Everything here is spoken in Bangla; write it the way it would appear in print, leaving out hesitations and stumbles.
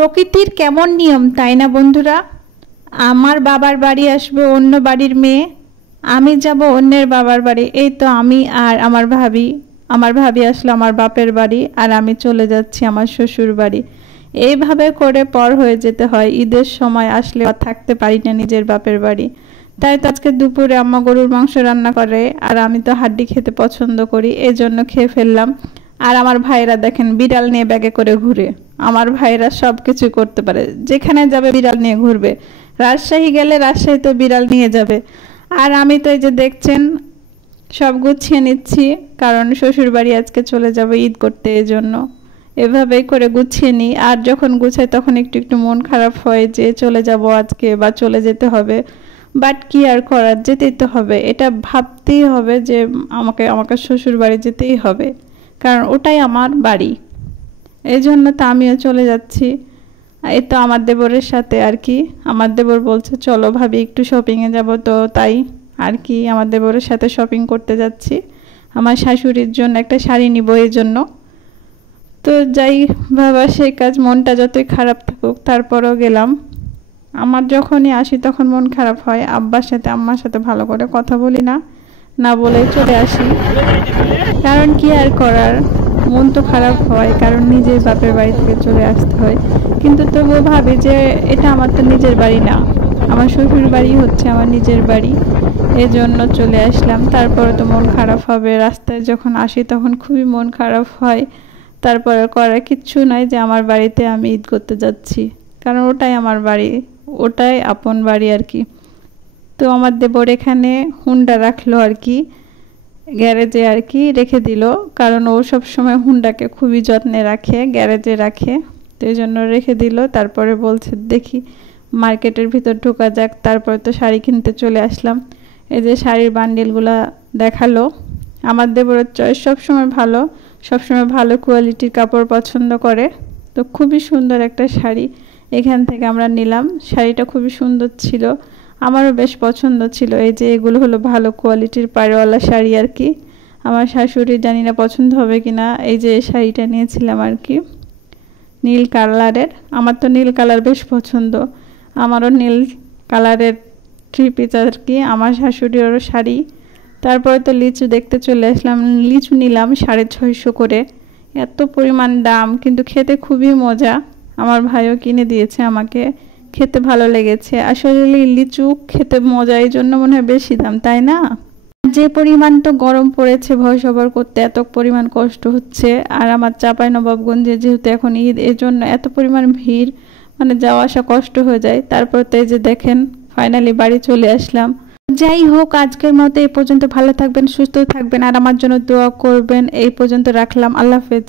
প্রকৃতির কেমন নিয়ম তাই না বন্ধুরা। আমার বাবার বাড়ি আসবে অন্য বাড়ির মেয়ে, আমি যাব অন্যের বাবার বাড়ি। এই তো আমি আর আমার ভাবি আসলো আমার বাপের বাড়ি, আর আমি চলে যাচ্ছি আমার শ্বশুর বাড়ি। এইভাবে করে পর হয়ে যেতে হয়। ঈদের সময় আসলে আর থাকতে পারি না নিজের বাপের বাড়ি। তাই তো আজকে দুপুরে আম্মা গরুর মাংস রান্না করে, আর আমি তো হাড্ডি খেতে পছন্দ করি, এই জন্য খেয়ে ফেললাম। আর আমার ভাইরা দেখেন বিড়াল নিয়ে ব্যাগে করে ঘুরে। আমার ভাইরা সব কিছু করতে পারে, যেখানে যাবে বিড়াল নিয়ে ঘুরবে। রাজশাহী গেলে রাজশাহীতে বিড়াল নিয়ে যাবে। আর আমি তো এই যে দেখছেন সব গুছিয়ে নিচ্ছি, কারণ শ্বশুর বাড়ি আজকে চলে যাব ঈদ করতে, এই জন্য এভাবেই করে গুছিয়ে নিই। আর যখন গুছাই তখন একটু একটু মন খারাপ হয় যে চলে যাব আজকে বা চলে যেতে হবে, বাট কি আর করার, যেতেই তো হবে। এটা ভাবতেই হবে যে আমাকে শ্বশুর বাড়ি যেতেই হবে, কারণ ওটাই আমার বাড়ি। এই জন্য তো আমিও চলে যাচ্ছি। এই তো আমার দেবরের সাথে আর কি, আমার দেবর বলছে চলো ভাবি একটু শপিংয়ে যাব, তো তাই আর কি আমার দেবরের সাথে শপিং করতে যাচ্ছি। আমার শাশুড়ির জন্য একটা শাড়ি নিব, এই জন্য। তো যাই বাবা, সেই কাজ, মনটা যতই খারাপ থাকুক তারপরেও গেলাম। আমার যখনই আসি তখন মন খারাপ হয়, আব্বার সাথে আম্মার সাথে ভালো করে কথা বলি না, না বলেই চলে আসি। কারণ কি আর করার, মন তো খারাপ হয়, কারণ নিজের বাপের বাড়ি থেকে চলে আসতে হয়। কিন্তু তবুও ভাবি যে এটা আমার তো নিজের বাড়ি না, আমার শ্বশুর বাড়ি হচ্ছে আমার নিজের বাড়ি, এজন্য চলে আসলাম। তারপরে তো মন খারাপ হবে, রাস্তায় যখন আসি তখন খুবই মন খারাপ হয়। তারপরে করার কিচ্ছু নাই যে আমার বাড়িতে আমি ঈদ করতে যাচ্ছি, কারণ ওটাই আমার বাড়ি, ওটাই আপন বাড়ি আর কি। তো আমার দেবর এখানে হুন্ডা রাখলো আর কি, গ্যারেজে আর কি রেখে দিল, কারণ ও সব সময় হুন্ডাকে খুবই যত্নে রাখে, গ্যারেজে রাখে, তো এই জন্য রেখে দিল। তারপরে বলছে দেখি মার্কেটের ভিতর ঢোকা যাক। তারপরে তো শাড়ি কিনতে চলে আসলাম। এই যে শাড়ির বান্ডিলগুলা দেখালো। আমার দেবরের চয়েস সবসময় ভালো, সবসময় ভালো কোয়ালিটির কাপড় পছন্দ করে। তো খুবই সুন্দর একটা শাড়ি এখান থেকে আমরা নিলাম। শাড়িটা খুবই সুন্দর ছিল, আমারও বেশ পছন্দ ছিল। এই যে এগুলো হলো ভালো কোয়ালিটির পাড়ওয়ালা শাড়ি আর কি। আমার শাশুড়ি জানি না পছন্দ হবে কিনা। এই যে এই শাড়িটা নিয়েছিলাম আর কি, নীল কালারের। আমার তো নীল কালার বেশ পছন্দ, আমারও নীল কালারের থ্রি পিস আর কি, আমার শাশুড়িরও শাড়ি। তারপরে তো লিচু দেখতে চলে আসলাম, লিচু নিলাম 650 করে। এত পরিমাণ দাম, কিন্তু খেতে খুবই মজা। আমার ভাইও কিনে দিয়েছে আমাকে, খেতে ভালো লেগেছে। আসলে লিচু খেতে মজা, এই জন্য মনে হয় বেশি দাম, তাই না? যে পরিমাণ তো গরম পড়েছে, ভয় সবার করতে এত পরিমাণ কষ্ট হচ্ছে। আর আমার চাঁপাইনবাবগঞ্জে যেহেতু এখন ঈদ, এজন্য এত পরিমাণ ভিড়, মানে যাওয়া আসা কষ্ট হয়ে যায়। তারপর তো এই যে দেখেন ফাইনালি বাড়ি চলে আসলাম। যাই হোক, আজকের মতো এই পর্যন্ত। ভালো থাকবেন, সুস্থ থাকবেন, আর আমার জন্য দোয়া করবেন। এই পর্যন্ত রাখলাম, আল্লাহ হাফেজ।